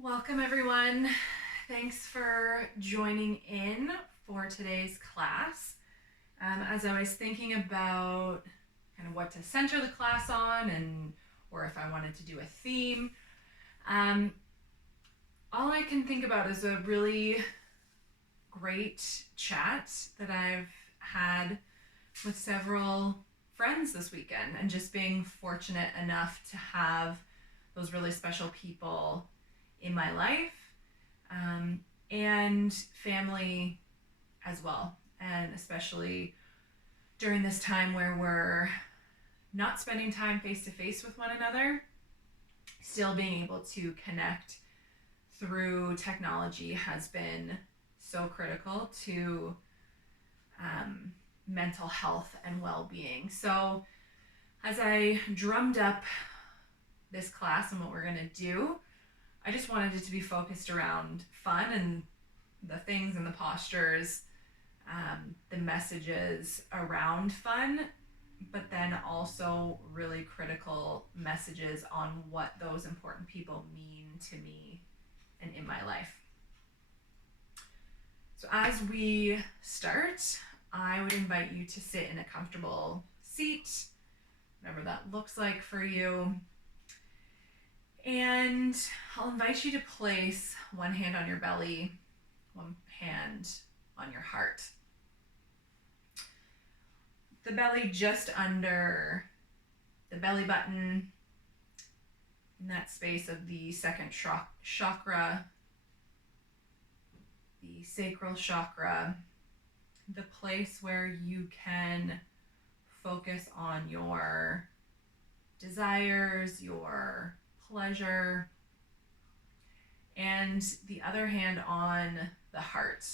Welcome everyone. Thanks for joining in for today's class. As I was thinking about kind of what to center the class on or if I wanted to do a theme, all I can think about is a really great chat that I've had with several friends this weekend, and just being fortunate enough to have those really special people in my life, and family as well. And especially during this time where we're not spending time face to face with one another, still being able to connect through technology has been so critical to mental health and well-being. So as I drummed up this class and what we're going to do, I just wanted it to be focused around fun and the things and the postures, the messages around fun, but then also really critical messages on what those important people mean to me and in my life. So as we start, I would invite you to sit in a comfortable seat, whatever that looks like for you. And I'll invite you to place one hand on your belly, one hand on your heart. The belly just under the belly button, in that space of the second chakra, the sacral chakra, the place where you can focus on your desires, your pleasure, and the other hand on the heart,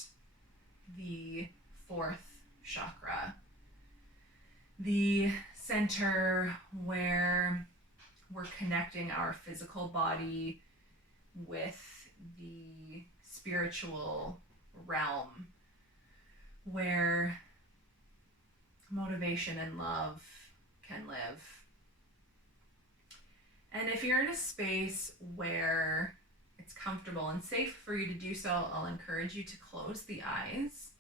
the fourth chakra, the center where we're connecting our physical body with the spiritual realm, where motivation and love can live. And if you're in a space where it's comfortable and safe for you to do so, I'll encourage you to close the eyes.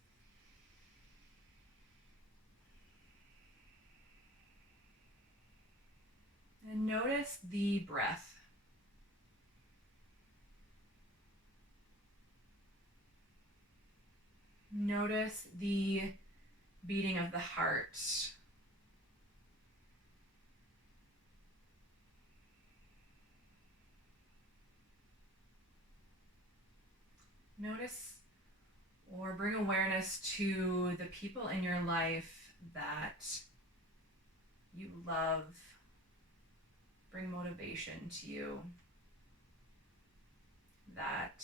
And notice the breath. Notice the beating of the heart. Notice or bring awareness to the people in your life that you love, bring motivation to you, that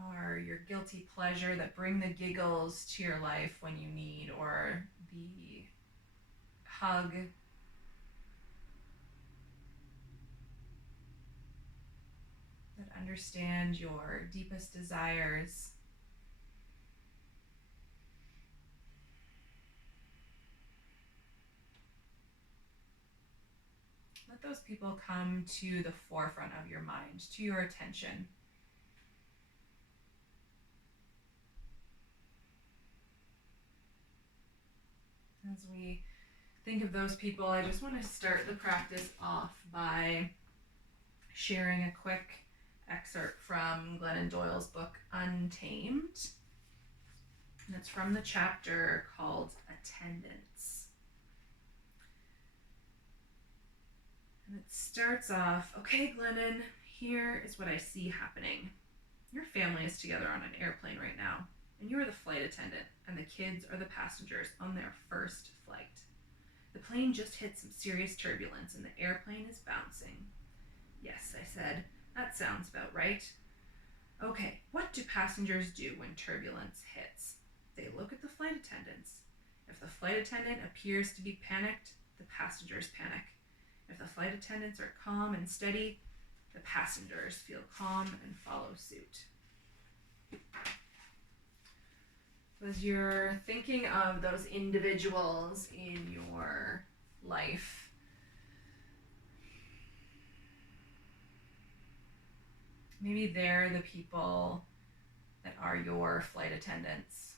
are your guilty pleasure, that bring the giggles to your life when you need, or the hug. That understand your deepest desires. Let those people come to the forefront of your mind, to your attention. As we think of those people, I just want to start the practice off by sharing a quick excerpt from Glennon Doyle's book, Untamed. And it's from the chapter called Attendants. And it starts off, "Okay, Glennon, here is what I see happening. Your family is together on an airplane right now, and you are the flight attendant, and the kids are the passengers on their first flight. The plane just hit some serious turbulence, and the airplane is bouncing." "Yes," I said, "that sounds about right." "Okay, what do passengers do when turbulence hits?" "They look at the flight attendants. If the flight attendant appears to be panicked, the passengers panic. If the flight attendants are calm and steady, the passengers feel calm and follow suit." As you're thinking of those individuals in your life, Maybe they're the people that are your flight attendants.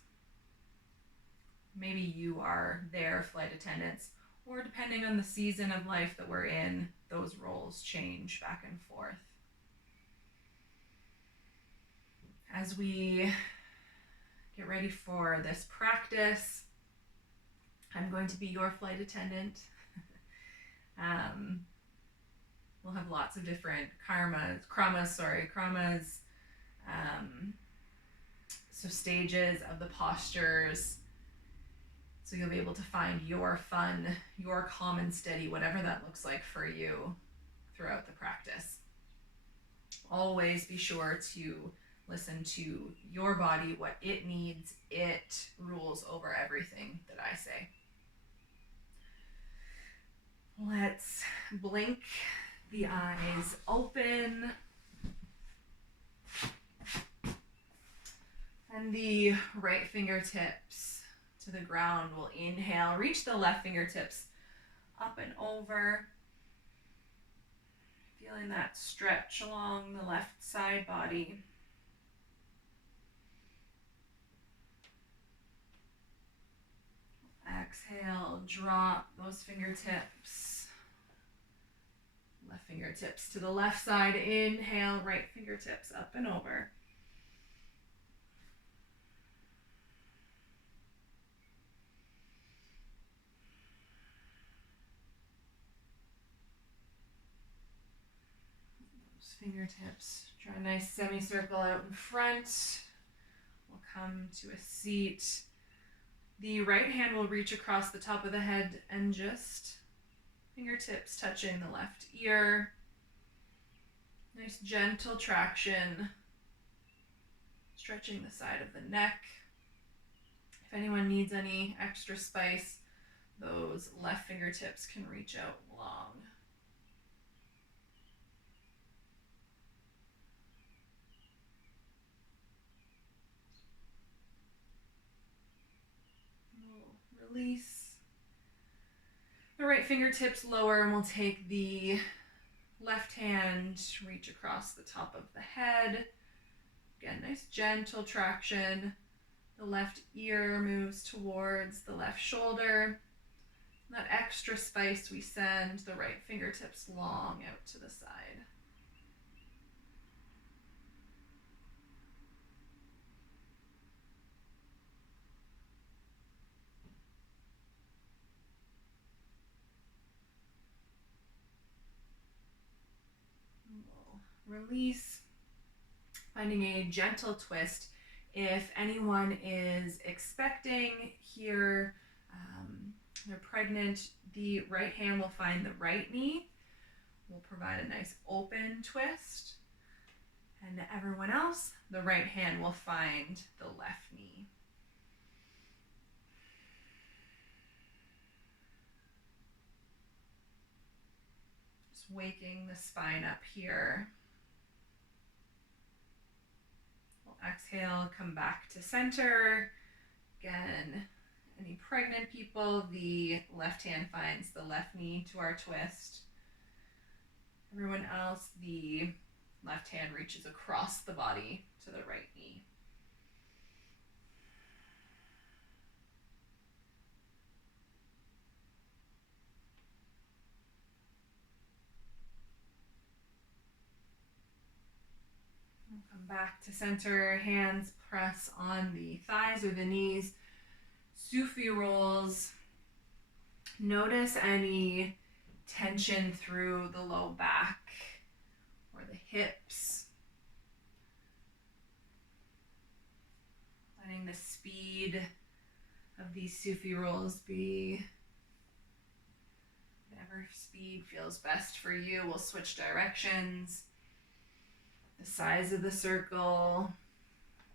Maybe you are their flight attendants, or depending on the season of life that we're in, those roles change back and forth. As we get ready for this practice, I'm going to be your flight attendant. We'll have lots of different kramas, so stages of the postures. So you'll be able to find your fun, your calm and steady, whatever that looks like for you throughout the practice. Always be sure to listen to your body, what it needs. It rules over everything that I say. Let's blink the eyes open. And the right fingertips to the ground. We'll inhale, reach the left fingertips up and over. Feeling that stretch along the left side body. Exhale, drop those fingertips. Left fingertips to the left side. Inhale, right fingertips up and over. Those fingertips, draw a nice semicircle out in front. We'll come to a seat. The right hand will reach across the top of the head and just fingertips touching the left ear. Nice gentle traction, stretching the side of the neck. If anyone needs any extra spice, those left fingertips can reach out long. We'll release. The right fingertips lower, and we'll take the left hand, reach across the top of the head. Again, nice gentle traction. The left ear moves towards the left shoulder. That extra spice, we send the right fingertips long out to the side. We'll release, finding a gentle twist. If anyone is expecting here, they're pregnant, the right hand will find the right knee. We'll provide a nice open twist. And everyone else, the right hand will find the left knee. Just waking the spine up here. We'll exhale, come back to center. Again, any pregnant people, the left hand finds the left knee to our twist. Everyone else, the left hand reaches across the body to the right knee. We'll come back to center, hands press on the thighs or the knees. Sufi rolls. Notice any tension through the low back or the hips. Letting the speed of these Sufi rolls be whatever speed feels best for you. We'll switch directions. The size of the circle.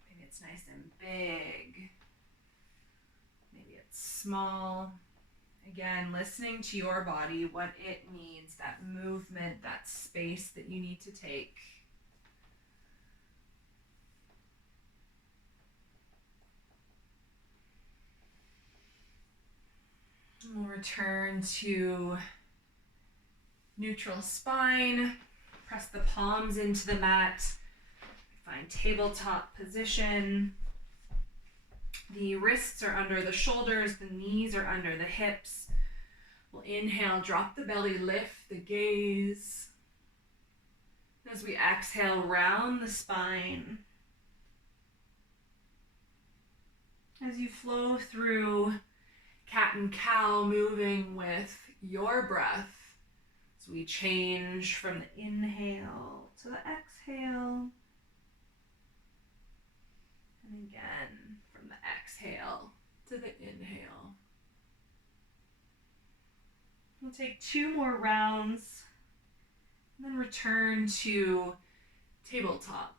Maybe it's nice and big. Maybe it's small. Again, listening to your body, what it needs, that movement, that space that you need to take. We'll return to neutral spine. Press the palms into the mat. Find tabletop position. The wrists are under the shoulders, the knees are under the hips. We'll inhale, drop the belly, lift the gaze. As we exhale, round the spine. As you flow through cat and cow, moving with your breath. As we change from the inhale to the exhale. And again, from the exhale to the inhale. We'll take 2 more rounds and then return to tabletop.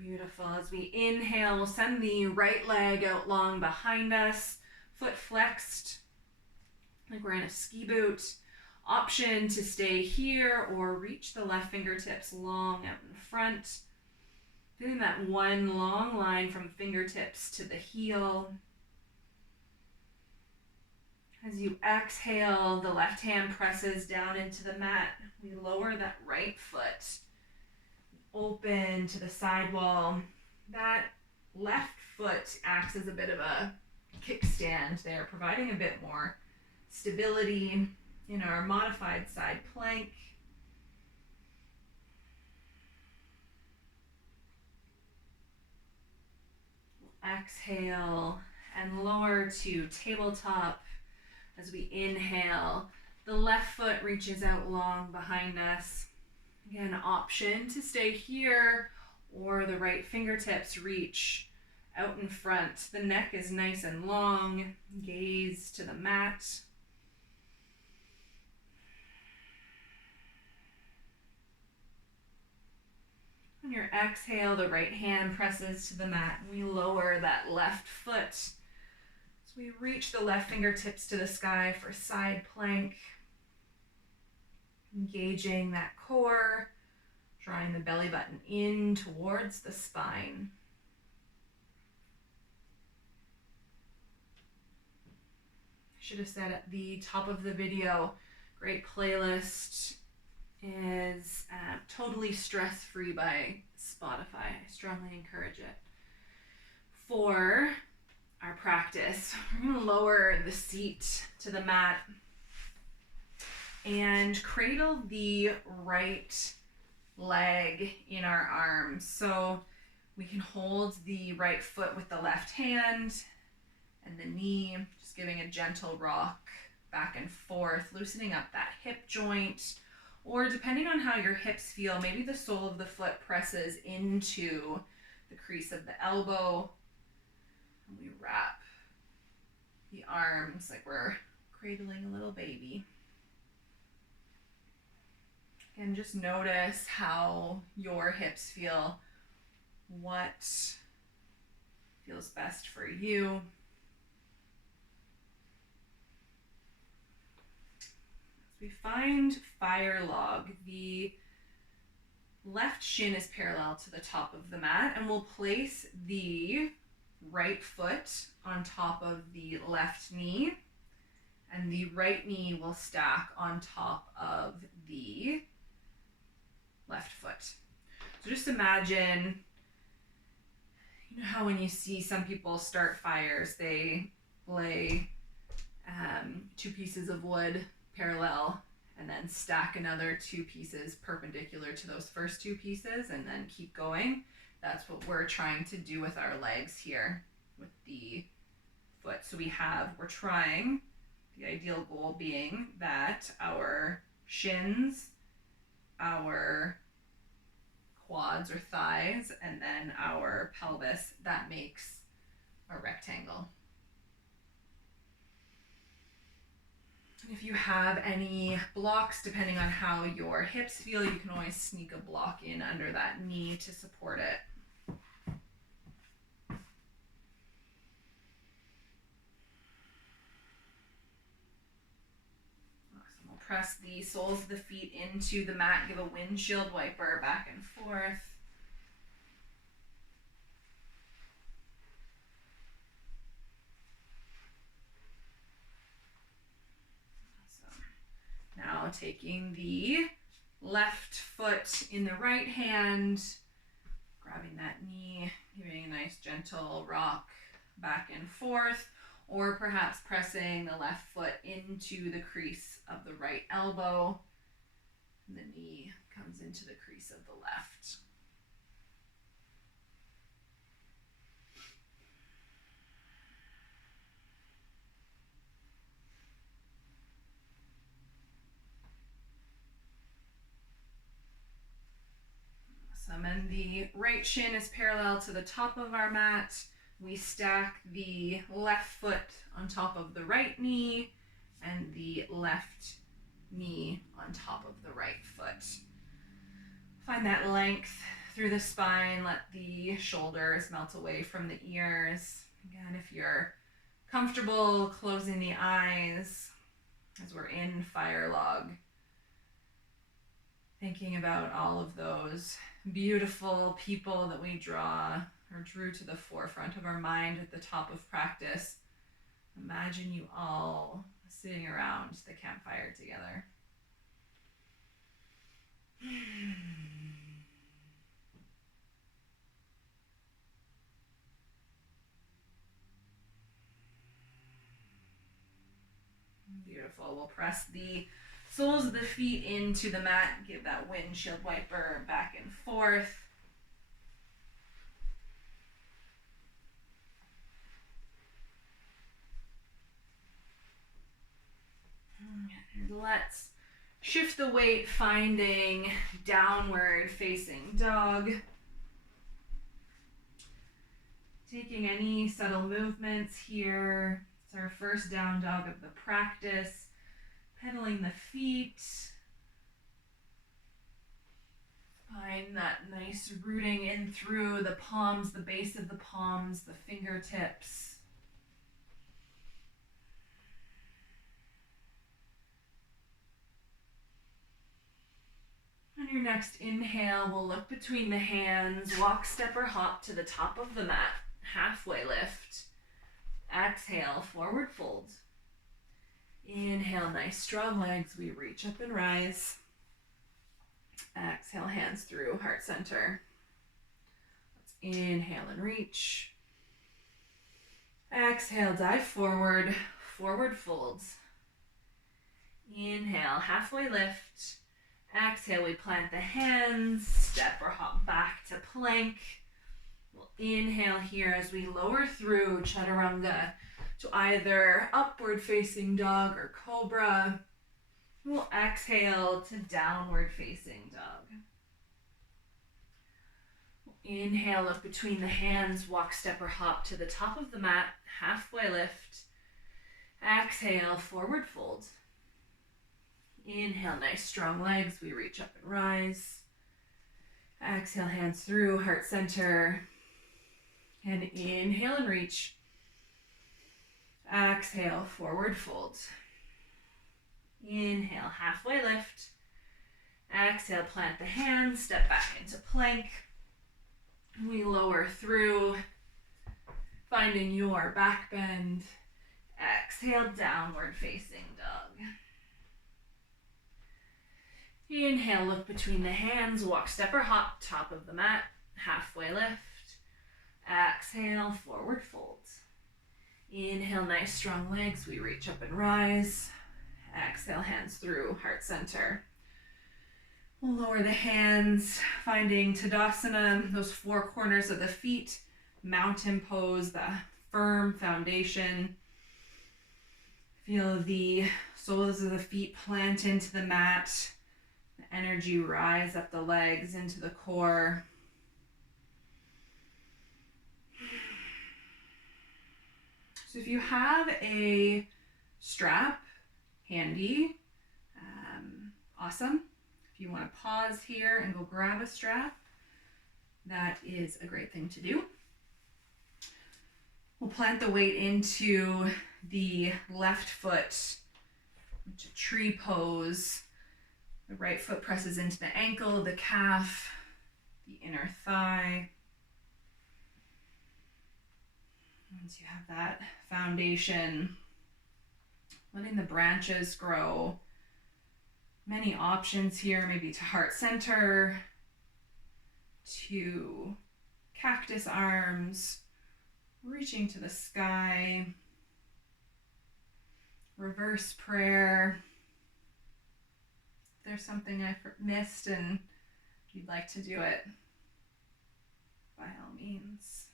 Beautiful. As we inhale, we'll send the right leg out long behind us, foot flexed, like we're in a ski boot. Option to stay here or reach the left fingertips long out in front. Feeling that one long line from fingertips to the heel. As you exhale, the left hand presses down into the mat. We lower that right foot. Open to the side wall. That left foot acts as a bit of a kickstand there, providing a bit more stability in our modified side plank. Exhale and lower to tabletop. As we inhale, the left foot reaches out long behind us. Again, option to stay here or the right fingertips reach out in front. The neck is nice and long. Gaze to the mat. On your exhale, the right hand presses to the mat. We lower that left foot. So we reach the left fingertips to the sky for side plank. Engaging that core, drawing the belly button in towards the spine. I should have said at the top of the video, great playlist is Totally Stress-Free by Spotify. I strongly encourage it. For our practice, we're going to lower the seat to the mat and cradle the right leg in our arms. So we can hold the right foot with the left hand and the knee, just giving a gentle rock back and forth, loosening up that hip joint. Or depending on how your hips feel, maybe the sole of the foot presses into the crease of the elbow. And we wrap the arms like we're cradling a little baby. And just notice how your hips feel, what feels best for you. We find fire log. The left shin is parallel to the top of the mat, and we'll place the right foot on top of the left knee, and the right knee will stack on top of the left foot. So just imagine, you know how when you see some people start fires, they lay 2 pieces of wood parallel and then stack another 2 pieces perpendicular to those first 2 pieces and then keep going. That's what we're trying to do with our legs here with the foot. So we're trying, the ideal goal being that our shins, our quads or thighs, and then our pelvis, that makes a rectangle. If you have any blocks, depending on how your hips feel, you can always sneak a block in under that knee to support it. Awesome. We'll press the soles of the feet into the mat, give a windshield wiper back and forth. taking the left foot in the right hand, grabbing that knee, giving a nice gentle rock back and forth, or perhaps pressing the left foot into the crease of the right elbow. And the knee comes into the crease of the left. Awesome. And the right shin is parallel to the top of our mat. We stack the left foot on top of the right knee and the left knee on top of the right foot. Find that length through the spine. Let the shoulders melt away from the ears. Again, if you're comfortable closing the eyes as we're in fire log, thinking about all of those beautiful people that we draw or drew to the forefront of our mind at the top of practice. Imagine you all sitting around the campfire together. Beautiful. We'll press the soles of the feet into the mat. Give that windshield wiper back and forth. And let's shift the weight, finding downward facing dog. Taking any subtle movements here. It's our first down dog of the practice. Pedaling the feet. Find that nice rooting in through the palms, the base of the palms, the fingertips. On your next inhale, we'll look between the hands, walk, step, or hop to the top of the mat, halfway lift. Exhale, forward fold. Inhale, nice strong legs, we reach up and rise. Exhale, hands through, heart center. Let's inhale and reach. Exhale, dive forward, forward folds. Inhale, halfway lift. Exhale, we plant the hands, step or hop back to plank. We'll inhale here as we lower through chaturanga to either upward facing dog or cobra. We'll exhale to downward facing dog. We'll inhale, look between the hands, walk, step, or hop to the top of the mat, halfway lift. Exhale, forward fold. Inhale, nice strong legs, we reach up and rise. Exhale, hands through, heart center. And inhale and reach. Exhale, forward fold. Inhale, halfway lift. Exhale, plant the hands, step back into plank. We lower through, finding your back bend. Exhale, downward facing dog. Inhale, look between the hands, walk, step, or hop, top of the mat, halfway lift. Exhale, forward fold. Inhale, nice strong legs, we reach up and rise. Exhale, hands through, heart center. We'll lower the hands, finding Tadasana, those four corners of the feet, mountain pose, the firm foundation. Feel the soles of the feet plant into the mat. The energy rise up the legs into the core. So if you have a strap handy, awesome. If you want to pause here and go grab a strap, that is a great thing to do. We'll plant the weight into the left foot, into tree pose. The right foot presses into the ankle, the calf, the inner thigh. Once you have that foundation, letting the branches grow Many options here, maybe to heart center, to cactus arms, reaching to the sky, reverse prayer. If there's something I missed and you'd like to do it, by all means.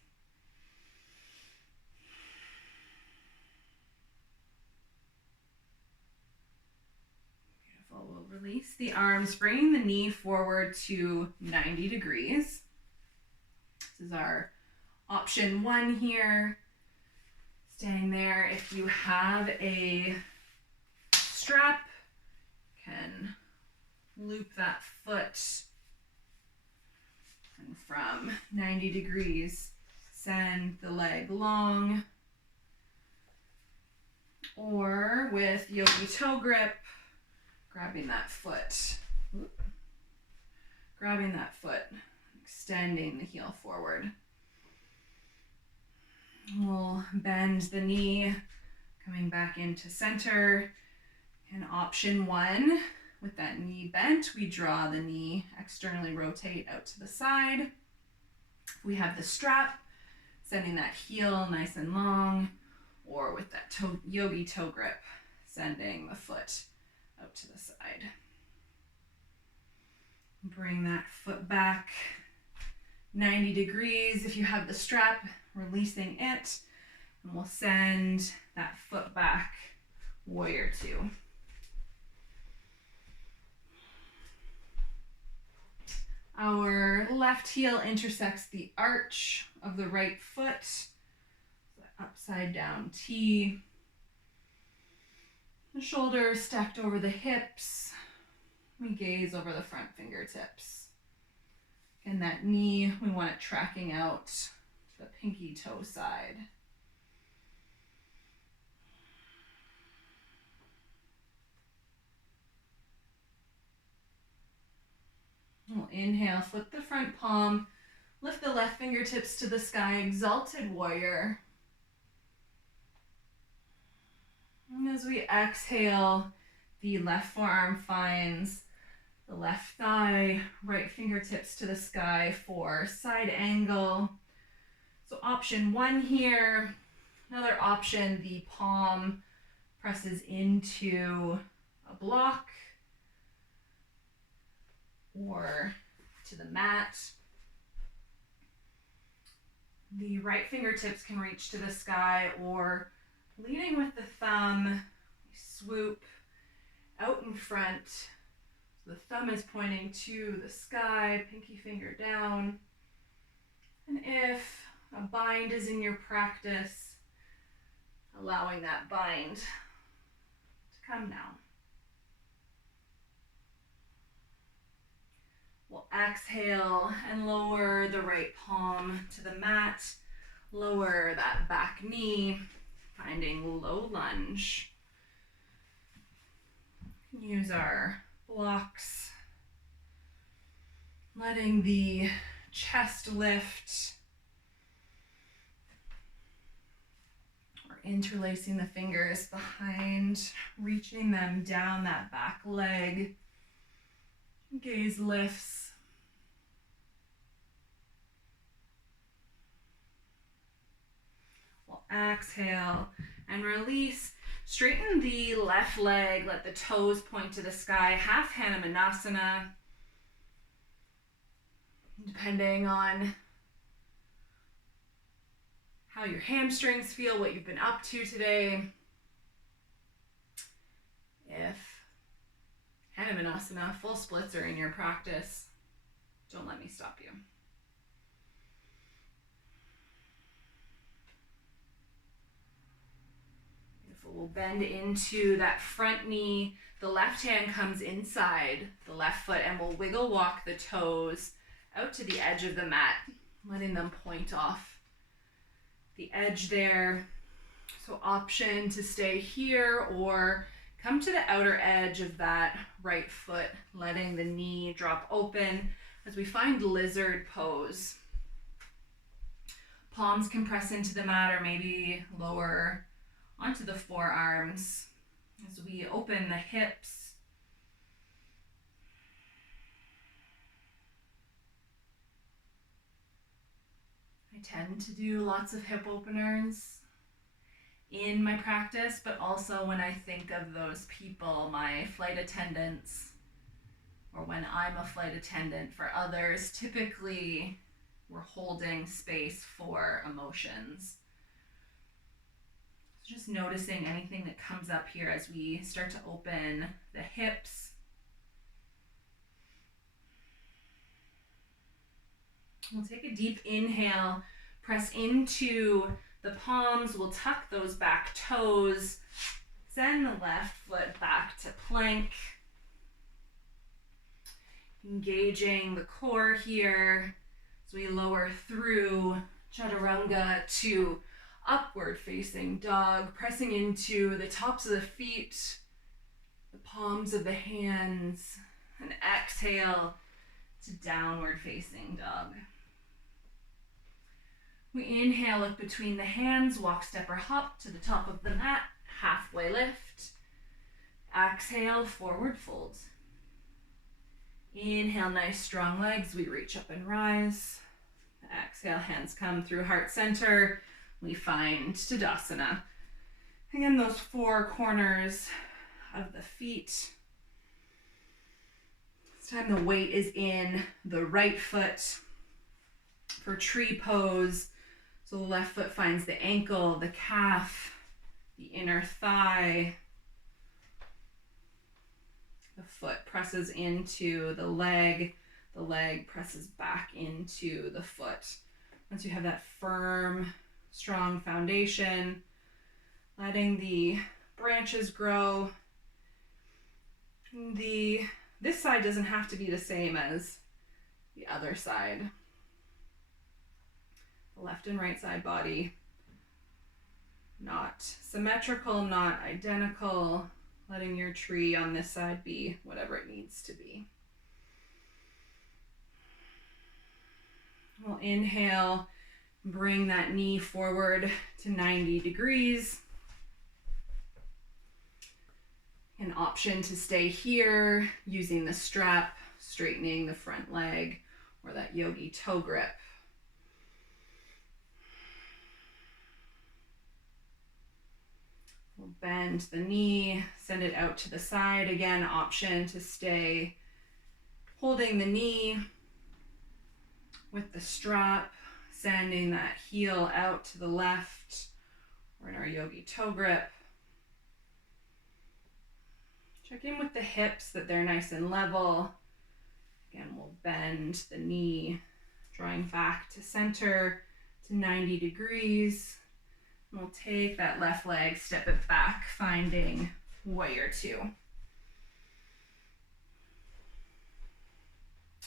Beautiful. We'll release the arms, bringing the knee forward to 90 degrees. This is our option 1 here. Staying there. If you have a strap, you can loop that foot, and from 90 degrees, send the leg long, or with yogi toe grip, grabbing that foot, extending the heel forward. We'll bend the knee, coming back into center. And option 1, with that knee bent, we draw the knee, externally rotate out to the side. We have the strap, sending that heel nice and long, or with that yogi toe grip, sending the foot out to the side. Bring that foot back 90 degrees. If you have the strap, releasing it, and we'll send that foot back, warrior 2. Our left heel intersects the arch of the right foot, upside down T. The shoulders stacked over the hips. We gaze over the front fingertips. And that knee, we want it tracking out to the pinky toe side. We'll inhale, flip the front palm, lift the left fingertips to the sky, exalted warrior. And as we exhale, the left forearm finds the left thigh, right fingertips to the sky for side angle. So option 1 here. Another option, the palm presses into a block or to the mat. The right fingertips can reach to the sky, or leading with the thumb, we swoop out in front. So the thumb is pointing to the sky, pinky finger down. And if a bind is in your practice, allowing that bind to come down. We'll exhale and lower the right palm to the mat. Lower that back knee, finding low lunge. Use our blocks, letting the chest lift. We're interlacing the fingers behind, reaching them down that back leg. Gaze lifts. We'll exhale and release. Straighten the left leg, let the toes point to the sky, half Hanumanasana. Depending on how your hamstrings feel, what you've been up to today. If Hanumanasana, full splits are in your practice, don't let me stop you. Beautiful. We'll bend into that front knee. The left hand comes inside the left foot, and we'll wiggle walk the toes out to the edge of the mat, letting them point off the edge there. So option to stay here or come to the outer edge of that right foot, letting the knee drop open as we find lizard pose. Palms can press into the mat or maybe lower onto the forearms as we open the hips. I tend to do lots of hip openers in my practice, but also when I think of those people, my flight attendants, or when I'm a flight attendant for others, typically we're holding space for emotions. So just noticing anything that comes up here as we start to open the hips. We'll take a deep inhale, press into the palms. We'll tuck those back toes. Send the left foot back to plank. Engaging the core here as we lower through chaturanga to upward facing dog, pressing into the tops of the feet, the palms of the hands, and exhale to downward facing dog. We inhale, look between the hands, walk, step, or hop to the top of the mat, halfway lift. Exhale, forward fold. Inhale, nice strong legs, we reach up and rise. Exhale, hands come through heart center. We find Tadasana. Again, those four corners of the feet. This time the weight is in the right foot for tree pose. So the left foot finds the ankle, the calf, the inner thigh. The foot presses into the leg presses back into the foot. Once you have that firm, strong foundation, letting the branches grow. This side doesn't have to be the same as the other side. The left and right side body, not symmetrical, not identical. Letting your tree on this side be whatever it needs to be. We'll inhale, bring that knee forward to 90 degrees. An option to stay here using the strap, straightening the front leg, or that yogi toe grip. We'll bend the knee, send it out to the side. Again, option to stay holding the knee with the strap, sending that heel out to the left, or in our yogi toe grip. Check in with the hips that they're nice and level. Again, we'll bend the knee, drawing back to center to 90 degrees. We'll take that left leg, step it back, finding warrior two.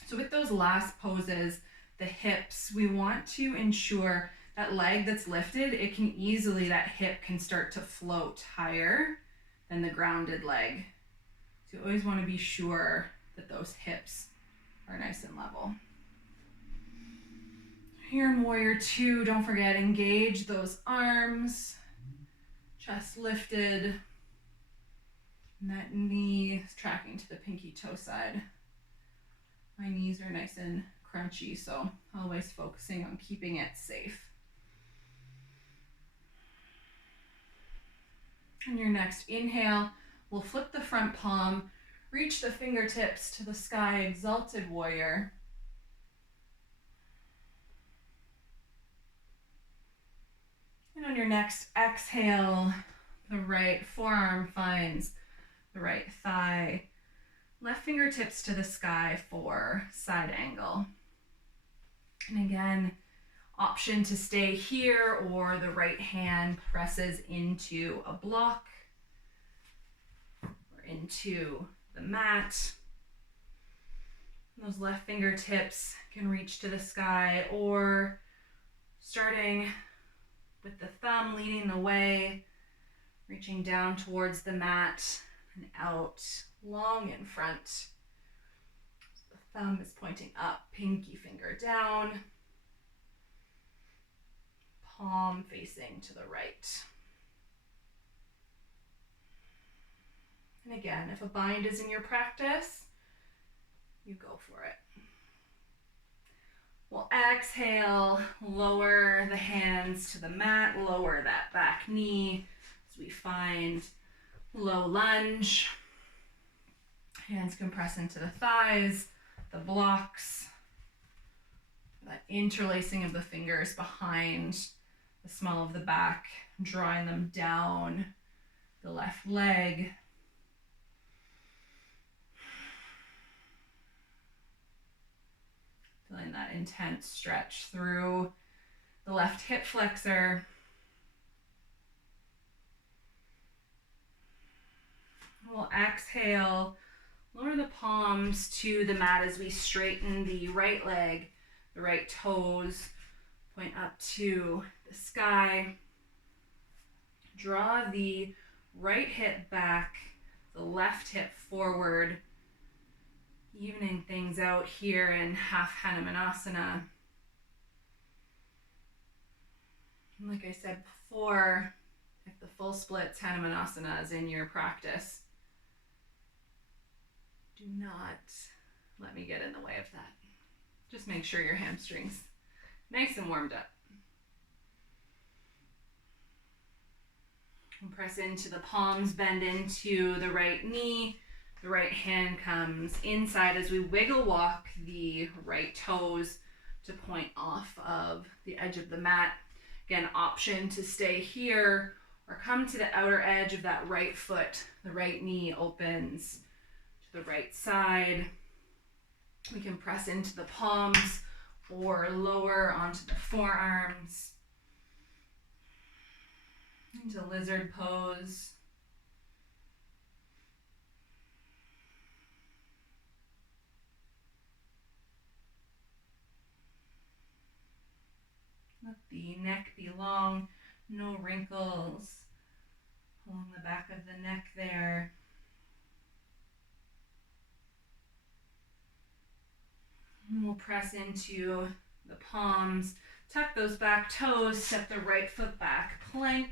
So with those last poses, the hips, we want to ensure that leg that's lifted, that hip can start to float higher than the grounded leg. So you always want to be sure that those hips are nice and level. Here in warrior two, don't forget, engage those arms, chest lifted, and that knee is tracking to the pinky toe side. My knees are nice and crunchy, so always focusing on keeping it safe. On your next inhale, we'll flip the front palm, reach the fingertips to the sky, exalted warrior. And on your next exhale, the right forearm finds the right thigh. Left fingertips to the sky for side angle. And again, option to stay here, or the right hand presses into a block or into the mat. And those left fingertips can reach to the sky, or starting with the thumb leading the way, reaching down towards the mat and out long in front. So the thumb is pointing up, pinky finger down, palm facing to the right. And again, if a bind is in your practice, you go for it. We'll exhale, lower the hands to the mat, lower that back knee as we find low lunge. Hands can press into the thighs, the blocks, that interlacing of the fingers behind the small of the back, drawing them down the left leg. Feeling that intense stretch through the left hip flexor. We'll exhale, lower the palms to the mat as we straighten the right leg, the right toes, point up to the sky. Draw the right hip back, the left hip forward, evening things out here in half Hanumanasana. And like I said before, if the full splits Hanumanasana is in your practice, do not let me get in the way of that. Just make sure your hamstrings nice and warmed up. And press into the palms, bend into the right knee. The right hand comes inside as we wiggle walk the right toes to point off of the edge of the mat. Again, option to stay here or come to the outer edge of that right foot. The right knee opens to the right side. We can press into the palms or lower onto the forearms. Into lizard pose. Let the neck be long, no wrinkles along the back of the neck there. And we'll press into the palms, tuck those back toes, step the right foot back, plank.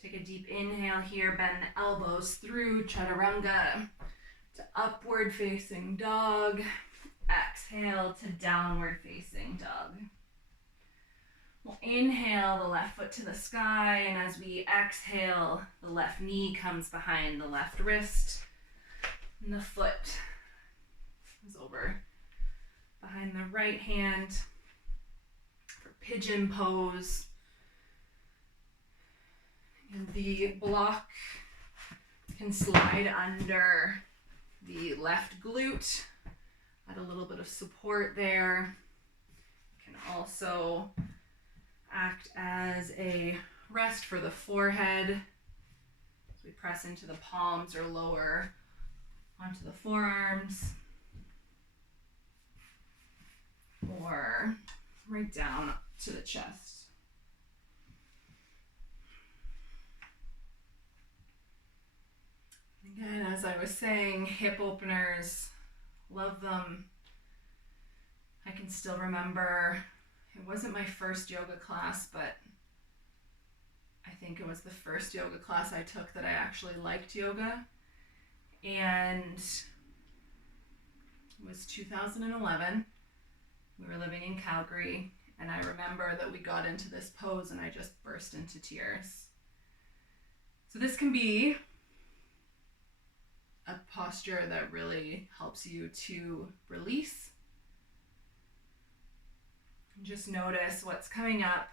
Take a deep inhale here, bend the elbows through chaturanga to upward facing dog. Exhale to downward facing dog. We'll inhale the left foot to the sky, and as we exhale, the left knee comes behind the left wrist, and the foot is over behind the right hand for pigeon pose. And the block can slide under the left glute, add a little bit of support there. It can also act as a rest for the forehead as we press into the palms or lower onto the forearms, or right down to the chest. Again, as I was saying, hip openers, love them. I can still remember, it wasn't my first yoga class, but I think it was the first yoga class I took that I actually liked yoga. And it was 2011. We were living in Calgary, and I remember that we got into this pose and I just burst into tears. So this can be a posture that really helps you to release. Just notice what's coming up.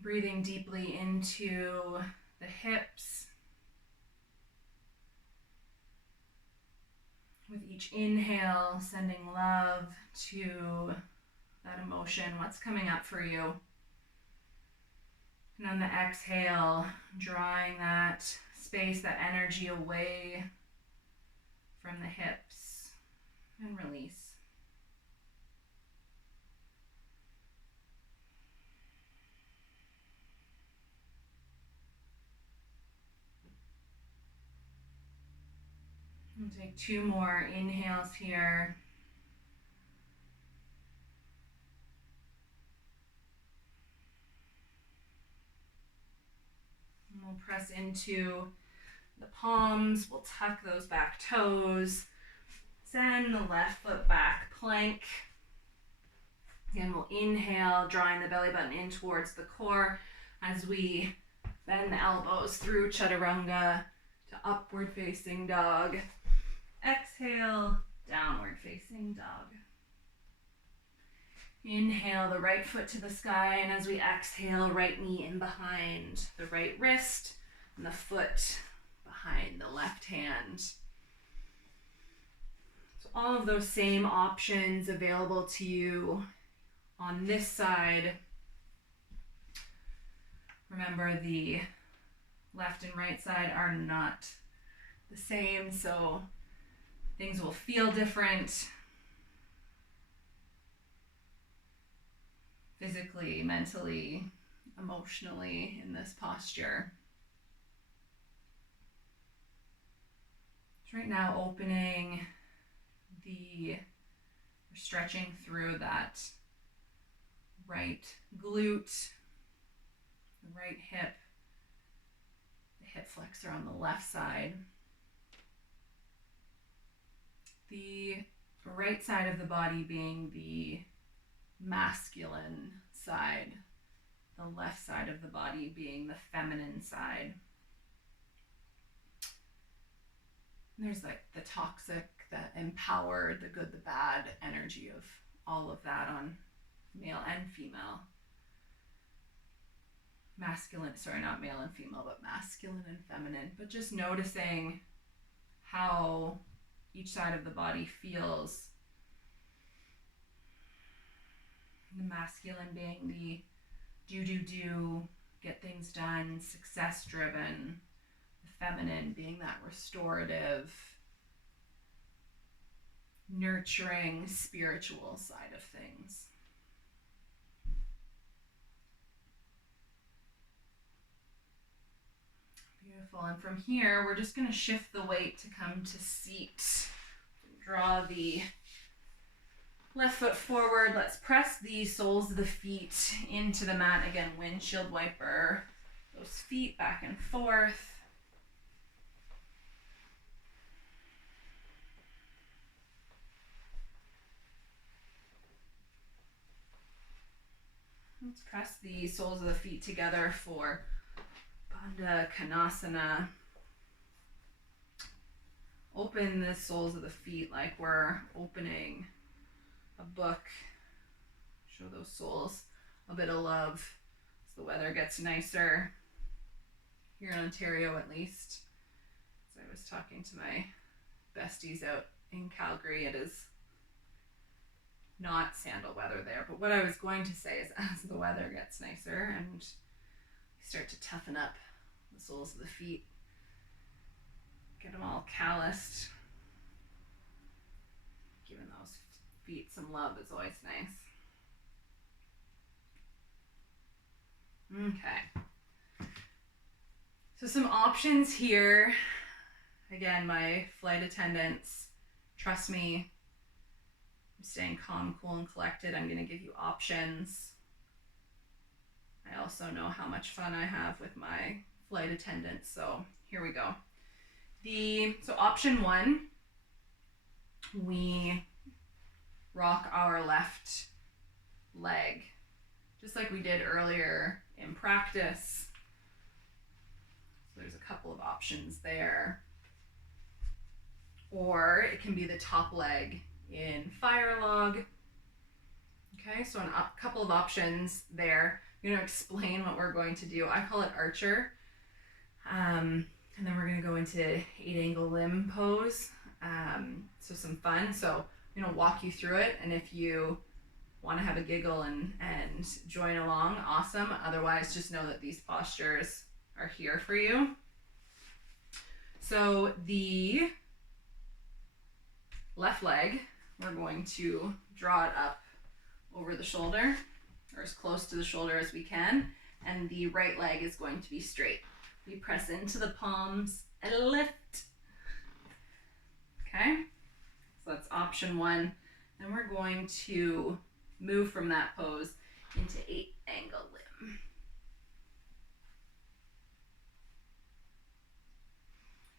Breathing deeply into the hips. With each inhale, sending love to that emotion, what's coming up for you. And on the exhale, drawing that space, that energy away from the hips, and release. We'll take 2 more inhales here. And we'll press into the palms. We'll tuck those back toes. send the left foot back, plank. Again, we'll inhale, drawing the belly button in towards the core as we bend the elbows through chaturanga to upward facing dog. Exhale, downward facing dog. Inhale the right foot to the sky, and as we exhale, right knee in behind the right wrist and the foot behind the left hand. So all of those same options available to you on this side. Remember, the left and right side are not the same, so things will feel different physically, mentally, emotionally in this posture. So right now, stretching through that right glute, the right hip, the hip flexor on the left side. The right side of the body being the masculine side, the left side of the body being the feminine side. There's like the toxic, the empowered, the good, the bad energy of all of that on male and female. Not male and female, but masculine and feminine. But just noticing how each side of the body feels. The masculine being the do, get things done, success driven. The feminine being that restorative, nurturing, spiritual side of things. Beautiful. And from here, we're just going to shift the weight to come to seat. Draw the left foot forward. Let's press the soles of the feet into the mat. Again, windshield wiper those feet back and forth. Let's press the soles of the feet together for Bandha Konasana. Open the soles of the feet like we're opening a book. Show those soles a bit of love as the weather gets nicer. Here in Ontario, at least. As I was talking to my besties out in Calgary, it is not sandal weather there. But what I was going to say is, as the weather gets nicer and we start to toughen up the soles of the feet, get them all calloused, giving those feet some love is always nice. Okay. So some options here. Again, my flight attendants, trust me, I'm staying calm, cool, and collected. I'm going to give you options. I also know how much fun I have with my flight attendants, so here we go. So option one, we rock our left leg, just like we did earlier in practice. So there's a couple of options there. Or it can be the top leg in fire log. Okay, so a couple of options there. I'm going to explain what we're going to do. I call it archer. And then we're going to go into 8-angle limb pose. So some fun. So I'm going to walk you through it. And if you want to have a giggle and join along, awesome. Otherwise, just know that these postures are here for you. So the left leg, we're going to draw it up over the shoulder, or as close to the shoulder as we can. And the right leg is going to be straight. We press into the palms and lift. Okay, so that's option one. And we're going to move from that pose into 8-angle limb.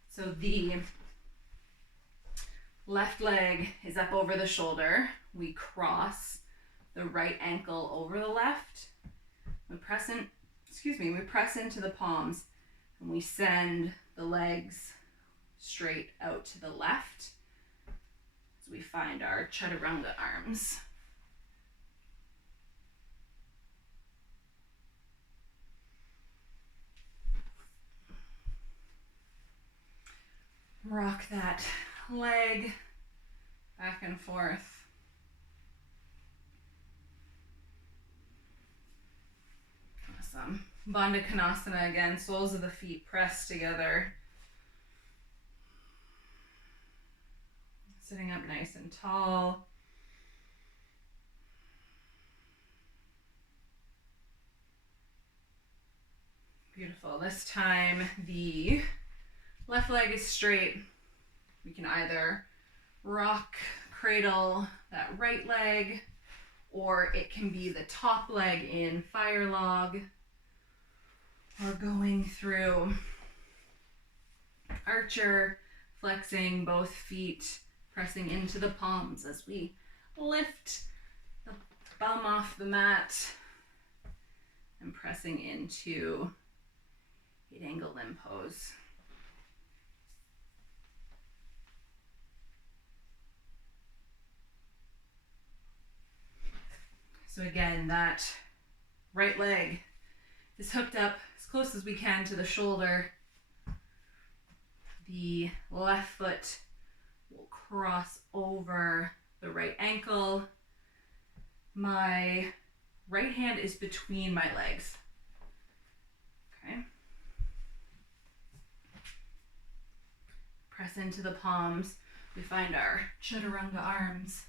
So the Left leg is up over the shoulder. We cross the right ankle over the left. We press into the palms and we send the legs straight out to the left as we find our chaturanga arms. Rock that leg back and forth. Awesome. Bandha Konasana again, soles of the feet pressed together. Sitting up nice and tall. Beautiful. This time the left leg is straight. We can either rock, cradle that right leg, or it can be the top leg in fire log, or going through archer, flexing both feet, pressing into the palms as we lift the bum off the mat and pressing into 8-angle limb pose. So again, that right leg is hooked up as close as we can to the shoulder. The left foot will cross over the right ankle. My right hand is between my legs. Okay. Press into the palms. We find our chaturanga arms.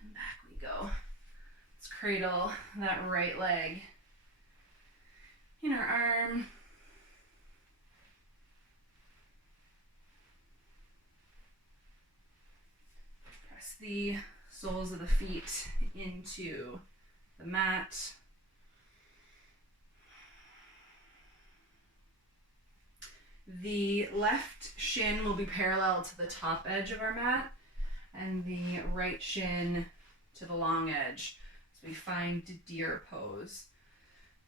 And back we go. Let's cradle that right leg in our arm. Press the soles of the feet into the mat. The left shin will be parallel to the top edge of our mat, and the right shin to the long edge. So we find deer pose.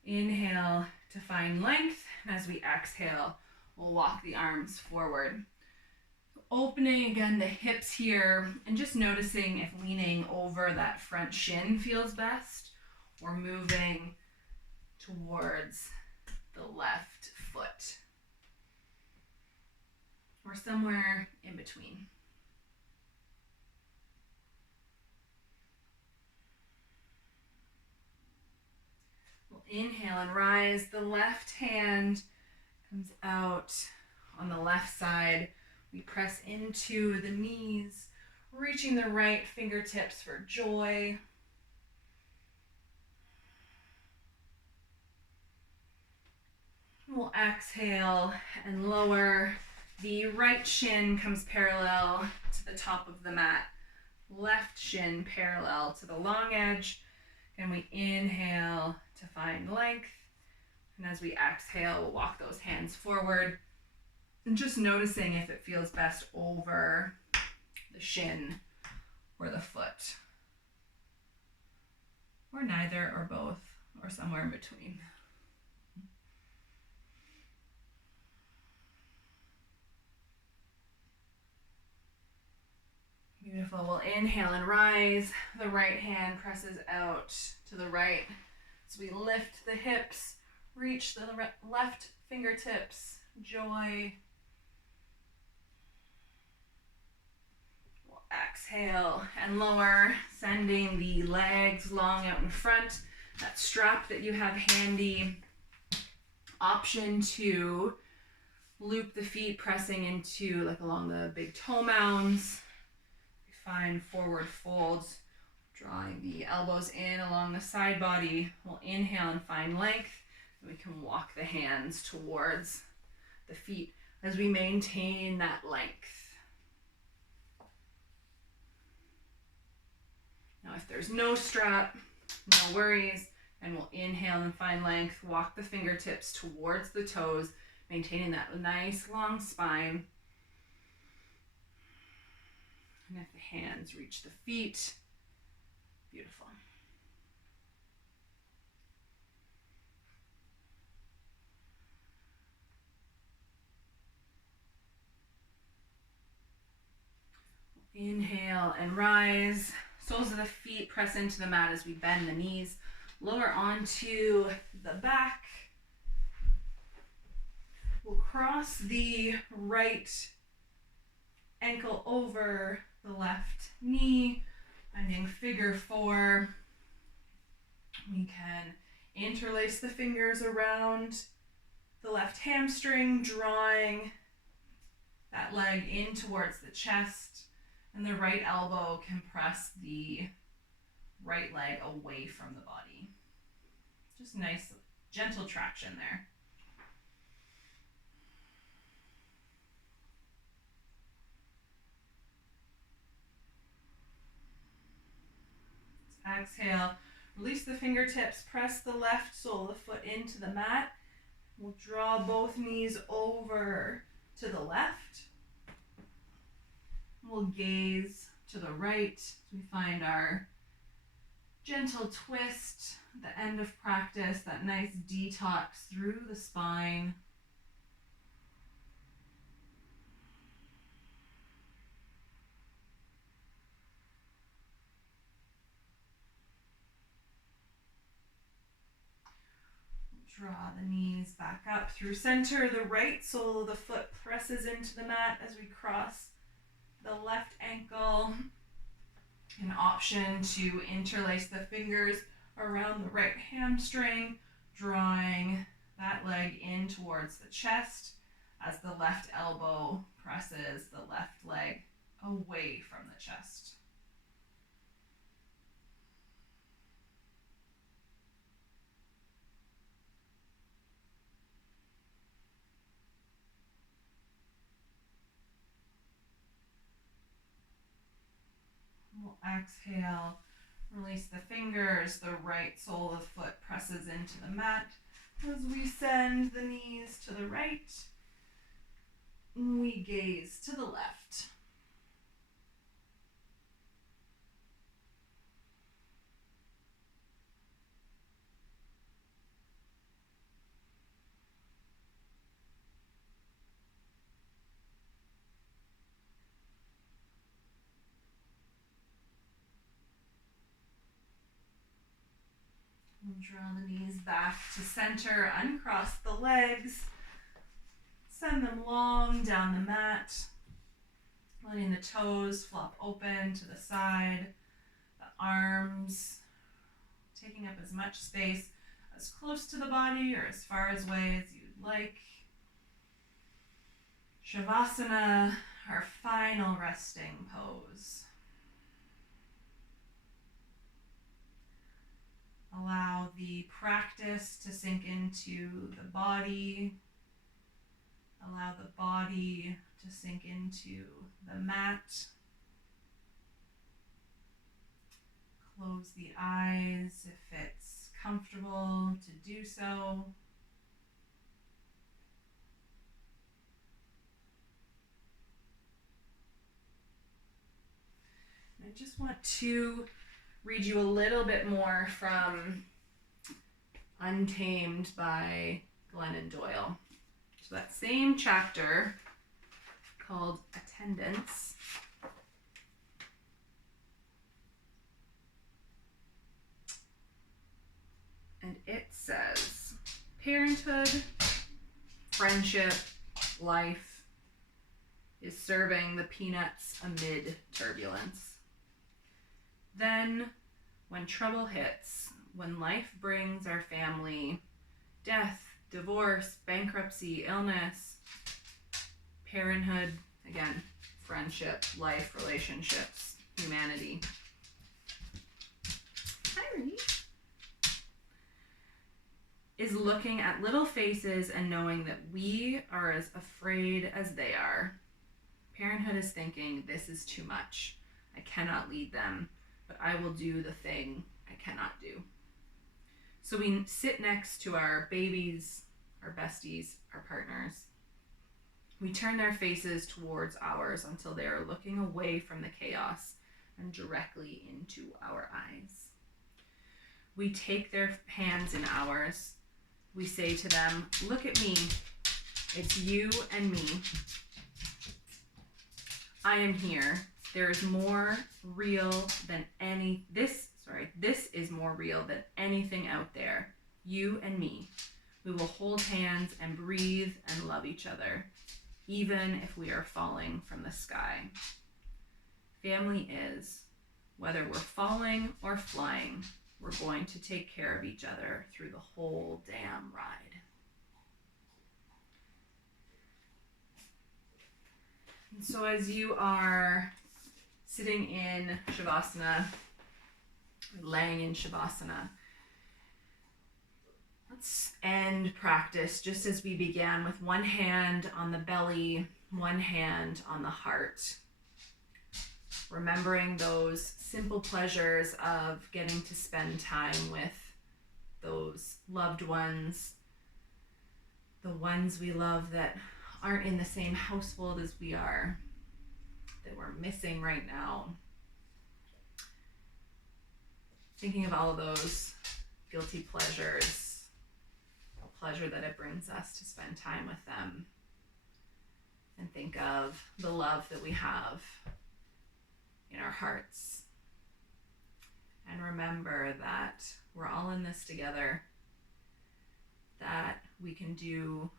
Inhale to find length, and as we exhale, we'll walk the arms forward. Opening again the hips here, and just noticing if leaning over that front shin feels best, or moving towards the left foot, or somewhere in between. We'll inhale and rise. The left hand comes out on the left side. We press into the knees, reaching the right fingertips for joy. We'll exhale and lower. The right shin comes parallel to the top of the mat. Left shin parallel to the long edge. And we inhale to find length. And as we exhale, we'll walk those hands forward. And just noticing if it feels best over the shin or the foot. Or neither, or both, or somewhere in between. Beautiful. We'll inhale and rise. The right hand presses out to the right. So we lift the hips, reach the left fingertips, joy. We'll exhale and lower, sending the legs long out in front. That strap that you have handy. Option to loop the feet, pressing into like along the big toe mounds. Find forward folds, drawing the elbows in along the side body. We'll inhale and find length. And we can walk the hands towards the feet as we maintain that length. Now if there's no strap, no worries, and we'll inhale and find length. Walk the fingertips towards the toes. maintaining that nice long spine. And if the hands reach the feet, beautiful. Inhale and rise. Soles of the feet press into the mat as we bend the knees. Lower onto the back. We'll cross the right ankle over the left knee, finding figure four. We can interlace the fingers around the left hamstring, drawing that leg in towards the chest, and the right elbow can press the right leg away from the body. Just nice, gentle traction there. Exhale, release the fingertips, press the left sole of the foot into the mat. We'll draw both knees over to the left. We'll gaze to the right as we find our gentle twist, the end of practice, that nice detox through the spine. Draw the knees back up through center. The right sole of the foot presses into the mat as we cross the left ankle. An option to interlace the fingers around the right hamstring, drawing that leg in towards the chest as the left elbow presses the left leg away from the chest. We'll exhale, release the fingers, the right sole of the foot presses into the mat as we send the knees to the right. We gaze to the left. We'll draw the knees back to center, uncross the legs, send them long down the mat, letting the toes flop open to the side, the arms taking up as much space as close to the body or as far away as you'd like. Shavasana, our final resting pose. Allow the practice to sink into the body. Allow the body to sink into the mat. Close the eyes if it's comfortable to do so. I just want to read you a little bit more from Untamed by Glennon Doyle. So that same chapter called Attendants. And it says, parenthood, friendship, life is serving the peanuts amid turbulence. Then, when trouble hits, when life brings our family death, divorce, bankruptcy, illness, parenthood, again, friendship, life, relationships, humanity. Hi, Rudy. Is looking at little faces and knowing that we are as afraid as they are. Parenthood is thinking, this is too much. I cannot lead them, but I will do the thing I cannot do. So we sit next to our babies, our besties, our partners. We turn their faces towards ours until they are looking away from the chaos and directly into our eyes. We take their hands in ours. We say to them, look at me. It's you and me. I am here. There is more real than this is more real than anything out there. You and me. We will hold hands and breathe and love each other, even if we are falling from the sky. Family is, whether we're falling or flying, we're going to take care of each other through the whole damn ride. And so as you are sitting in Shavasana, laying in Shavasana, let's end practice just as we began, with one hand on the belly, one hand on the heart. Remembering those simple pleasures of getting to spend time with those loved ones, the ones we love that aren't in the same household as we are, that we're missing right now. Thinking of all of those guilty pleasures, the pleasure that it brings us to spend time with them, and think of the love that we have in our hearts. And remember that we're all in this together, that we can do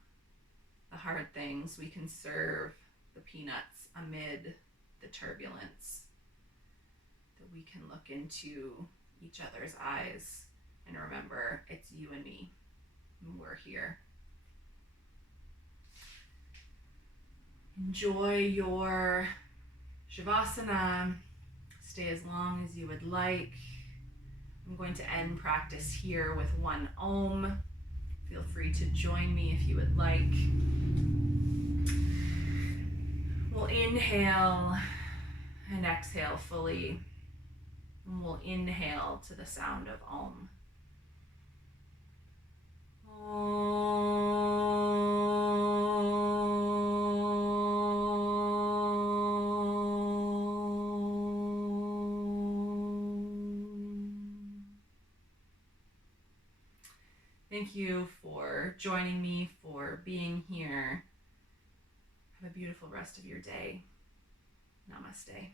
the hard things, we can serve the peanuts amid the turbulence, that we can look into each other's eyes and remember it's you and me, and we're here. Enjoy your Shavasana. Stay as long as you would like. I'm going to end practice here with one Om. Feel free to join me if you would like. We'll inhale and exhale fully. And we'll inhale to the sound of Om. Thank you for joining me, for being here. Have a beautiful rest of your day. Namaste.